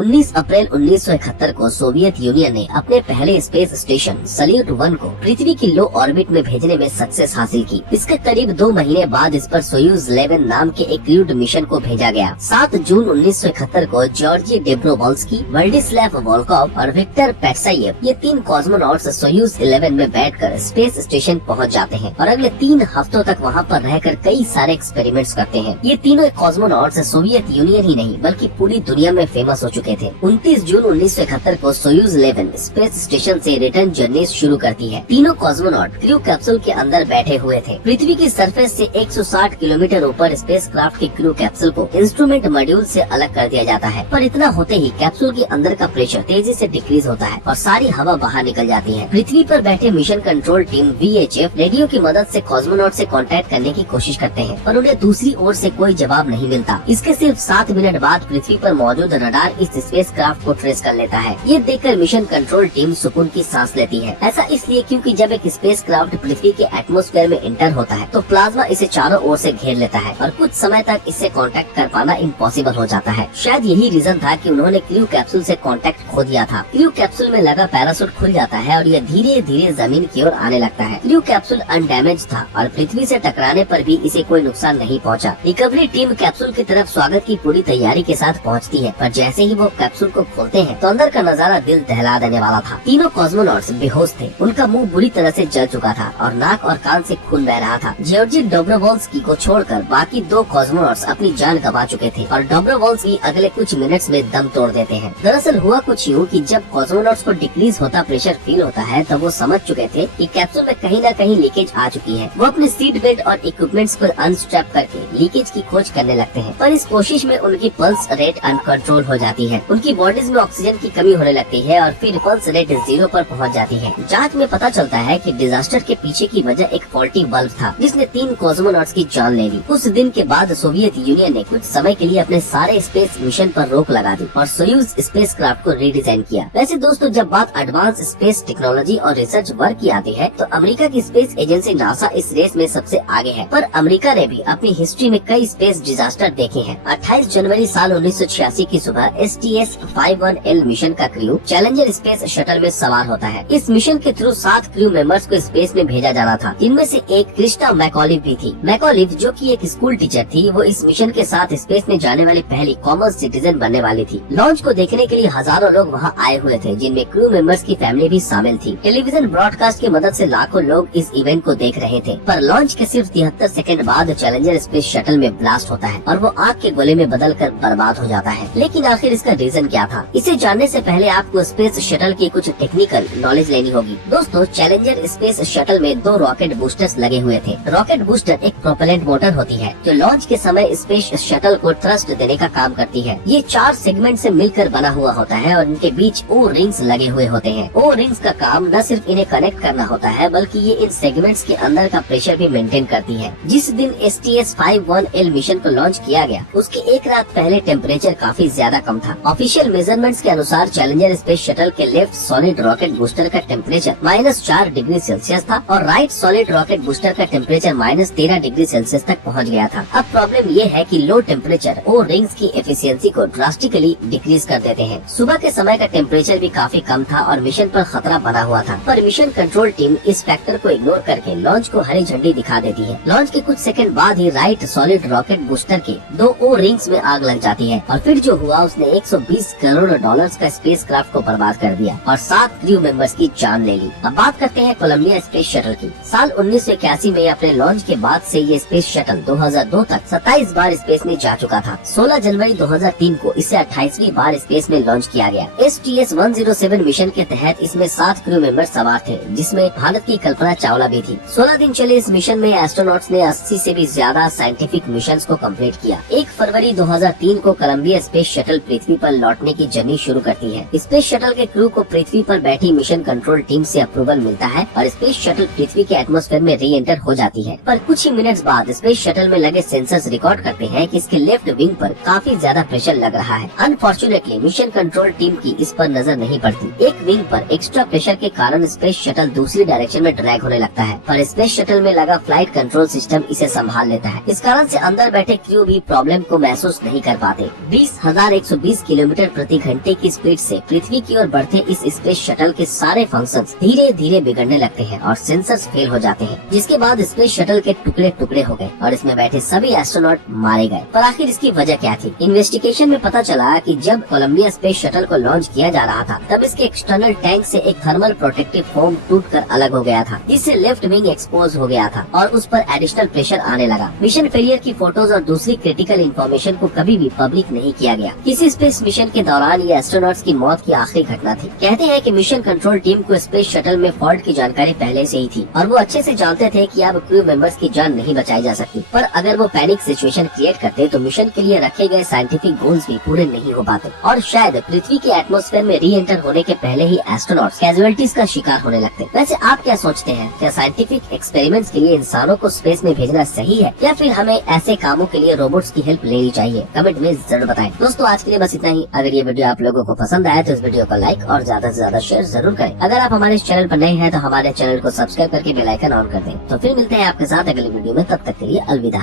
19 अप्रैल 1971 को Soviet union ने अपने पहले स्पेस स्टेशन सल्यूट 1 को पृथ्वी की लो ऑर्बिट में भेजने में सक्सेस हासिल की। इसके करीब 2 महीने बाद इस पर सोयूज 11 नाम के एक क्रूड मिशन को भेजा गया। 7 जून 1971 को जॉर्जी डेब्रोवोल्स्की, व्लादिस्लाव वोल्कोव और विक्टर पेट्सायेव ये 3 कॉस्मोनॉट्स सोयूज 11 में बैठकर स्पेस स्टेशन पहुंच जाते हैं और अगले 3 हफ्तों तक वहां पर रहकर कई सारे एक्सपेरिमेंट्स करते हैं। ये तीनों कॉस्मोनॉट्स सोवियत यूनियन ही नहीं बल्कि पूरी दुनिया में फेमस हो चुके थे। 29 जून 1971 को सोयूज 11 स्पेस स्टेशन से रिटर्न जर्नी शुरू करती है। तीनों कॉस्मोनॉट क्रू कैप्सूल के अंदर बैठे हुए थे। पृथ्वी की सरफेस से 160 किलोमीटर ऊपर स्पेसक्राफ्ट के क्रू कैप्सूल को इंस्ट्रूमेंट मॉड्यूल से अलग कर दिया जाता है, पर इतना होते ही कैप्सूल के अंदर का प्रेशर तेजी से डिक्रीज होता है और सारी हवा बाहर निकल जाती है। पृथ्वी पर बैठे mission control team VHF radio की मदद से कॉस्मोनॉट से कांटेक्ट करने की कोशिश करते हैं, पर उन्हें दूसरी ओर से कोई जवाब नहीं मिलता। इसके सिर्फ 7 मिनट बाद पृथ्वी पर मौजूद रडार इस स्पेसक्राफ्ट को ट्रेस कर लेता है। ये देखकर मिशन कंट्रोल टीम सुकून की सांस लेती है। ऐसा इसलिए क्योंकि जब एक स्पेसक्राफ्ट पृथ्वी के एटमॉस्फेयर में एंटर होता है तो प्लाज्मा इसे चारों ओर से घेर लेता है और कुछ समय तक इससे कांटेक्ट कर पाना इम्पॉसिबल हो जाता है। शायद यही रीजन था कि उन्होंने क्रू कैप्सूल से कांटेक्ट खो दिया था। क्रू कैप्सूल में लगा पैराशूट खुल जाता है और यह धीरे धीरे जमीन की ओर आने लगता है। क्रू कैप्सूल अनडैमेज था और पृथ्वी से टकराने पर भी इसे कोई नुकसान नहीं पहुंचा। रिकवरी टीम कैप्सूल की तरफ स्वागत की पूरी तैयारी के साथ पहुंचती है, पर जैसे ही वो कैप्सूल को खोलते हैं तो अंदर का नजारा दिल दहला देने वाला था। तीनों कॉस्मोनॉट्स बेहोश थे, उनका मुंह बुरी तरह से जल चुका था और नाक और कान से खून बह रहा था। जॉर्जी डोब्रोवोल्स्की को छोड़कर बाकी 2 कॉस्मोनॉट्स अपनी जान गंवा चुके थे और डोब्रोवोल्स्की अगले कुछ मिनट्स में दम तोड़ देते हैं। दरअसल हुआ कुछ यूँ कि जब कॉस्मोनॉट्स को डिक्रीज होता प्रेशर फील होता है तब वो समझ चुके थे कि कैप्सूल में कहीं न कहीं लीकेज आ चुकी है। वो अपने सीट बेल्ट और इक्विपमेंट्स को अनस्ट्रैप करके लीकेज की खोज करने लगते हैं, पर इस कोशिश में उनकी पल्स रेट अनकंट्रोल हो जाती है। उनकी बॉडीज में ऑक्सीजन की कमी होने लगती है और फिर पल्स रेट 0 पर पहुंच जाती है। जांच में पता चलता है कि डिजास्टर के पीछे की वजह एक फॉल्टी बल्ब था जिसने 3 कॉस्मोनॉट्स की जान ले ली। उस दिन के बाद सोवियत यूनियन ने कुछ समय के लिए अपने सारे स्पेस मिशन पर रोक लगा दी और सोयूज स्पेसक्राफ्ट को रीडिजाइन किया। वैसे दोस्तों, जब बात एडवांस स्पेस टेक्नोलॉजी और रिसर्च वर्क की आती है तो अमेरिका की स्पेस एजेंसी नासा इस रेस में सबसे आगे है। पर अमेरिका ने भी अपनी हिस्ट्री में कई स्पेस डिजास्टर देखे हैं। 28 जनवरी साल 1986 की सुबह STS-51L मिशन का क्रू चैलेंजर स्पेस शटल में सवार होता है। इस मिशन के थ्रू 7 क्रू मेंबर्स को स्पेस में भेजा जाना था, जिनमें से एक क्रिस्टा मैकॉलिफ भी थी। मैकॉलिफ, जो कि एक स्कूल टीचर थी, वो इस मिशन के साथ स्पेस में जाने वाली पहली कॉमन सिटीजन बनने वाली थी। लॉन्च को देखने के लिए हजारों लोग वहाँ आए हुए थे, जिनमें क्रू मेंबर्स की फैमिली भी शामिल थी। टेलीविजन ब्रॉडकास्ट की मदद से लाखों लोग इस इवेंट को देख रहे थे। पर लॉन्च के सिर्फ 73 सेकंड बाद चैलेंजर स्पेस शटल में ब्लास्ट होता है और वो आग के गोले में बदल कर बर्बाद हो जाता है। लेकिन आखिर इसका रीजन क्या था? इसे जानने से पहले आपको स्पेस शटल की कुछ टेक्निकल नॉलेज लेनी होगी। दोस्तों, चैलेंजर स्पेस शटल में 2 रॉकेट बूस्टर्स लगे हुए थे। रॉकेट बूस्टर एक प्रोपेलेंट मोटर होती है जो लॉन्च के समय स्पेस शटल को थ्रस्ट देने का काम करती है। ये 4 सेगमेंट से मिलकर बना हुआ होता है और इनके बीच ओ रिंग्स लगे हुए होते हैं। ओ रिंग्स का काम न सिर्फ इन्हें कनेक्ट करना होता है बल्कि ये इन सेगमेंट्स के अंदर का प्रेशर भी मेंटेन करती है। जिस दिन STS-51L मिशन को लॉन्च किया गया उसके एक रात पहले टेम्परेचर काफी ज्यादा कम था। ऑफिशियल मेजरमेंट्स के अनुसार चैलेंजर स्पेस शटल के लेफ्ट सॉलिड रॉकेट बूस्टर का टेम्परेचर -4 डिग्री सेल्सियस था और राइट सॉलिड रॉकेट बूस्टर का टेम्परेचर -13 डिग्री सेल्सियस तक पहुंच गया था। अब प्रॉब्लम ये है कि लो टेम्परेचर ओ रिंग्स की एफिशिएंसी को ड्रास्टिकली डिक्रीज कर देते हैं। सुबह के समय का टेम्परेचर भी काफी कम था और मिशन पर खतरा बना हुआ था, पर मिशन कंट्रोल टीम इस फैक्टर को इग्नोर करके लॉन्च को हरी झंडी दिखा देती है। लॉन्च के कुछ सेकंड बाद ही राइट सॉलिड रॉकेट बूस्टर के 2 ओ रिंग्स में आग लग जाती है और फिर जो हुआ उसने $120 करोड़ का स्पेसक्राफ्ट को बर्बाद कर दिया और 7 क्रू मेंबर्स की जान ले ली। अब बात करते हैं कोलंबिया स्पेस शटल की। साल 1981 में अपने लॉन्च के बाद से ये स्पेस शटल 2002 तक 27 बार स्पेस में जा चुका था। 16 जनवरी 2003 को इसे 28वीं बार स्पेस में लॉन्च किया गया। STS-107 मिशन के तहत इसमें 7 क्रू मेंबर सवार थे, जिसमें भारत की कल्पना चावला भी थी। 16 दिन चले इस मिशन में एस्ट्रोनॉट्स ने 80 से भी ज्यादा साइंटिफिक मिशंस को कंप्लीट किया। 1 फरवरी 2003 को कोलंबिया स्पेस शटल पृथ्वी पर लौटने की जर्नी शुरू करती है। स्पेस शटल के क्रू को पृथ्वी पर बैठी मिशन कंट्रोल टीम से अप्रूवल मिलता है और स्पेस शटल पृथ्वी के एटमॉस्फेयर में री एंटर हो जाती है। पर कुछ ही मिनट्स बाद स्पेस शटल में लगे सेंसर्स रिकॉर्ड करते हैं कि इसके लेफ्ट विंग पर काफी ज्यादा प्रेशर लग रहा है। अनफॉर्चुनेटली मिशन कंट्रोल टीम की इस पर नजर नहीं पड़ती। एक विंग पर एक्स्ट्रा प्रेशर के कारण स्पेस शटल दूसरी डायरेक्शन में ड्रैग होने लगता है, पर स्पेस शटल में लगा फ्लाइट कंट्रोल सिस्टम इसे संभाल लेता है। इस कारण से अंदर बैठे क्रू भी प्रॉब्लम को महसूस नहीं कर पाते। 20,120 किलोमीटर प्रति घंटे की स्पीड से पृथ्वी की ओर बढ़ते इस स्पेस शटल के सारे फंक्शंस धीरे धीरे बिगड़ने लगते हैं और सेंसर्स फेल हो जाते हैं, जिसके बाद स्पेस शटल के टुकड़े टुकड़े हो गए और इसमें बैठे सभी एस्ट्रोनॉट मारे गए। पर आखिर इसकी वजह क्या थी? इन्वेस्टिगेशन में पता चला कि जब कोलंबिया स्पेस शटल को लॉन्च किया जा रहा था तब इसके एक्सटर्नल टैंक से एक थर्मल प्रोटेक्टिव फोम टूटकर अलग हो गया था, जिससे लेफ्ट विंग एक्सपोज हो गया था और उस पर एडिशनल प्रेशर आने लगा। मिशन फेलियर की फोटोज और दूसरी क्रिटिकल इन्फॉर्मेशन को कभी भी पब्लिक नहीं किया गया। किसी स्पेस मिशन के दौरान ये एस्ट्रोनॉट्स की मौत की आखिरी घटना थी। कहते हैं कि मिशन कंट्रोल टीम को स्पेस शटल में फॉल्ट की जानकारी पहले से ही थी और वो अच्छे से जानते थे कि अब क्रू मेंबर्स की जान नहीं बचाई जा सकती। पर अगर वो पैनिक सिचुएशन क्रिएट करते तो मिशन के लिए रखे गए साइंटिफिक गोल्स भी पूरे नहीं हो पाते और शायद पृथ्वी के एटमॉस्फेयर में री एंटर होने के पहले ही एस्ट्रोनॉट्स कैजुअलिटीज का शिकार होने लगते। वैसे आप क्या सोचते हैं? क्या साइंटिफिक एक्सपेरिमेंट्स के लिए इंसानों को स्पेस में भेजना सही है या फिर हमें ऐसे कामों के लिए रोबोट्स की हेल्प लेनी चाहिए? कमेंट में जरूर बताएं। दोस्तों आज के लिए बस इतना ही। अगर ये वीडियो आप लोगों को पसंद आया तो इस वीडियो को लाइक और ज्यादा से ज्यादा शेयर जरूर करें। अगर आप हमारे इस चैनल पर नए हैं तो हमारे चैनल को सब्सक्राइब करके बेल आइकन ऑन कर दें। तो फिर मिलते हैं आपके साथ अगली वीडियो में, तब तक के लिए अलविदा।